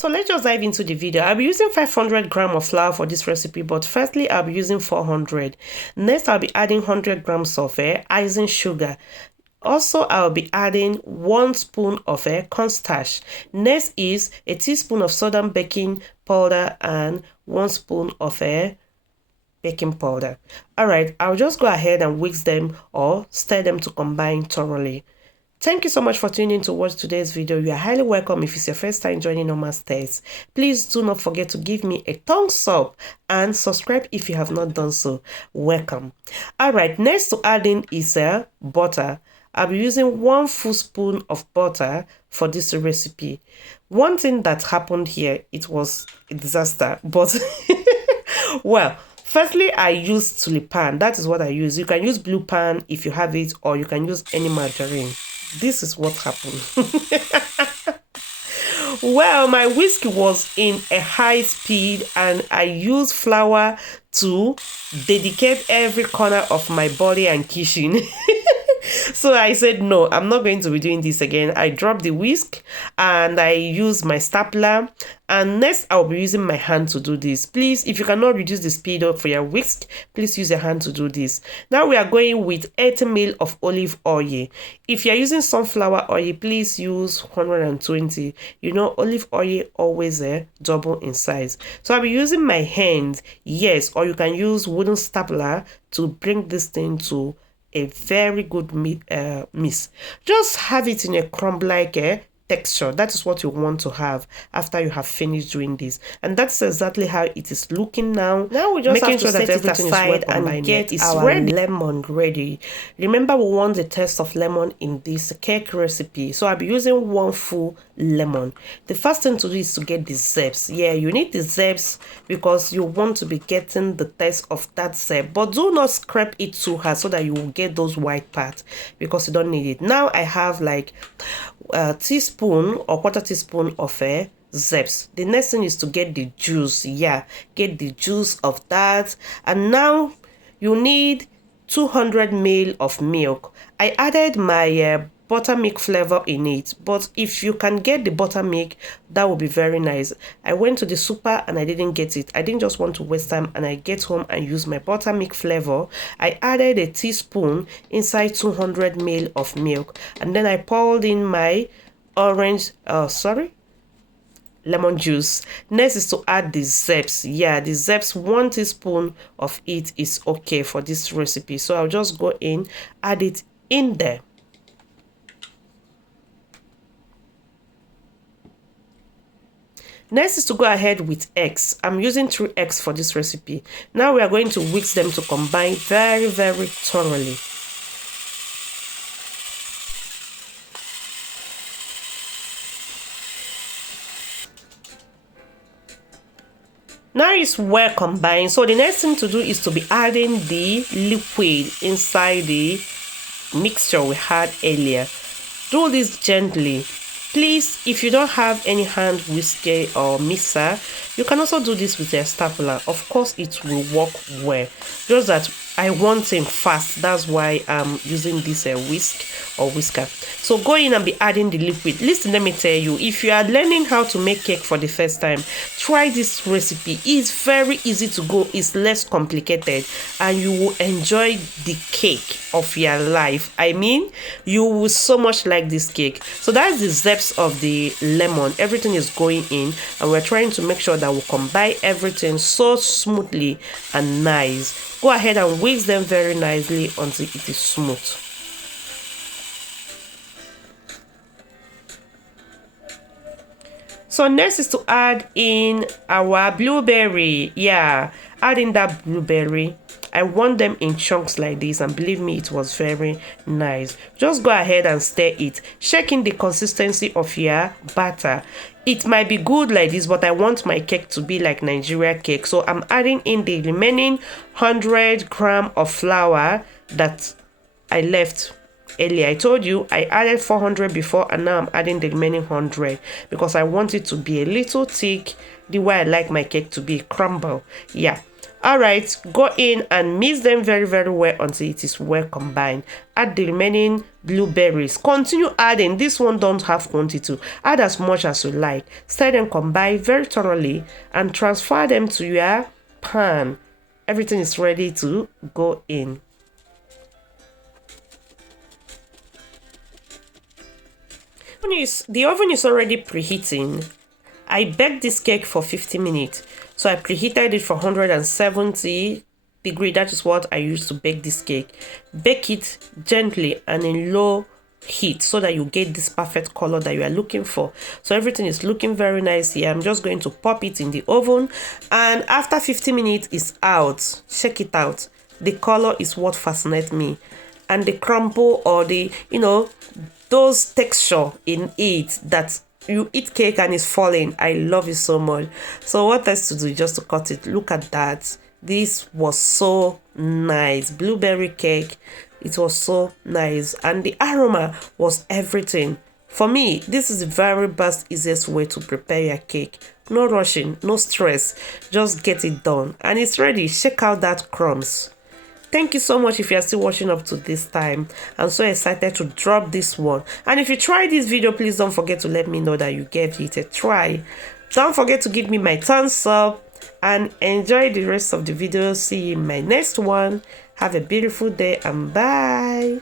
So let's just dive into the video. I'll be using 500 grams of flour for this recipe, but firstly I'll be using 400. Next I'll be adding 100 grams of icing sugar. Also, I'll be adding 1 spoon of cornstarch. Next is a teaspoon of soda baking powder and 1 spoon of baking powder. Alright, I'll just go ahead and whisk them or stir them to combine thoroughly. Thank you so much for tuning in to watch today's video. You are highly welcome if it's your first time joining Norma's Taste. Please do not forget to give me a thumbs up and subscribe if you have not done so. Welcome. Alright, next to adding is butter. I'll be using 1 full spoon of butter for this recipe. One thing that happened here, it was a disaster, but well, firstly, I used tulipan. That is what I use. You can use blue pan if you have it, or you can use any margarine. This is what happened. Well, my whisk was in a high speed and I used flour to dedicate every corner of my body and kitchen. So I said, no, I'm not going to be doing this again. I dropped the whisk and I used my stapler. And next, I'll be using my hand to do this. Please, if you cannot reduce the speed up for your whisk, please use your hand to do this. Now we are going with 80 ml of olive oil. If you're using sunflower oil, please use 120. You know, olive oil always double in size. So I'll be using my hand, yes, or you can use wooden stapler to bring this thing to a very good mix. Just have it in a crumb-like texture. That is what you want to have after you have finished doing this, and that's exactly how it is looking now. Now we just have to set it aside and get our lemon ready. Remember, we want the taste of lemon in this cake recipe, so I'll be using 1 full lemon. The first thing to do is to get the zest. Yeah, you need the zest because you want to be getting the taste of that zest, but do not scrape it too hard so that you will get those white parts, because you don't need it. Now I have like a teaspoon or quarter teaspoon of zest. The next thing is to get the juice. Yeah, get the juice of that. And now you need 200 ml of milk. I added my buttermilk flavor in it, but if you can get the buttermilk, that would be very nice. I went to the super and I didn't get it. I didn't just want to waste time, and I get home and use my buttermilk flavor. I added a teaspoon inside 200 ml of milk, and then I poured in my lemon juice. Next is to add the zest. Yeah, the zest, 1 teaspoon of it is okay for this recipe, so I'll just go in, add it in there. Next is to go ahead with eggs. I'm using 3 eggs for this recipe. Now we are going to whisk them to combine very, very thoroughly. Now it's well combined. So the next thing to do is to be adding the liquid inside the mixture we had earlier. Do this gently. Please, if you don't have any hand whisker or mixer, you can also do this with a stapler. Of course, it will work well. Just that I want it fast. That's why I'm using this whisk or whisker. So go in and be adding the liquid. Listen, let me tell you, if you are learning how to make cake for the first time, try this recipe. It's very easy to go. It's less complicated, and you will enjoy the cake of your life. I mean, you will so much like this cake. So that's the zest of the lemon. Everything is going in, and we're trying to make sure that we combine everything so smoothly and nice. Go ahead and whisk them very nicely until it is smooth. So next is to add in our blueberry. Yeah, add in that blueberry. I want them in chunks like this, and believe me, it was very nice. Just go ahead and stir it, checking the consistency of your batter. It might be good like this, but I want my cake to be like Nigeria cake, so I'm adding in the remaining 100 grams of flour that I left earlier. I told you I added 400 before, and now I'm adding the remaining 100 because I want it to be a little thick, the way I like my cake to be, crumble. Yeah. Alright, go in and mix them very, very well until it is well combined. Add the remaining blueberries. Continue adding. This one don't have quantity. Add as much as you like. Stir them, combine very thoroughly, and transfer them to your pan. Everything is ready to go in. The oven is already preheating. I baked this cake for 50 minutes. So I preheated it for 170 degree. That is what I use to bake this cake. Bake it gently and in low heat so that you get this perfect color that you are looking for. So everything is looking very nice here. I'm just going to pop it in the oven, and after 50 minutes it's out. Check it out. The color is what fascinates me, and the crumble, or the those texture in it, that you eat cake and it's falling. I love it so much. So what else to do? Just to cut it. Look at that. This was so nice. Blueberry cake. It was so nice, and the aroma was everything. For me, this is the very best, easiest way to prepare your cake. No rushing, no stress. Just get it done, and it's ready. Check out that crumbs. Thank you so much if you are still watching up to this time. I'm so excited to drop this one. And if you try this video, please don't forget to let me know that you gave it a try. Don't forget to give me my thumbs up and enjoy the rest of the video. See you in my next one. Have a beautiful day and bye.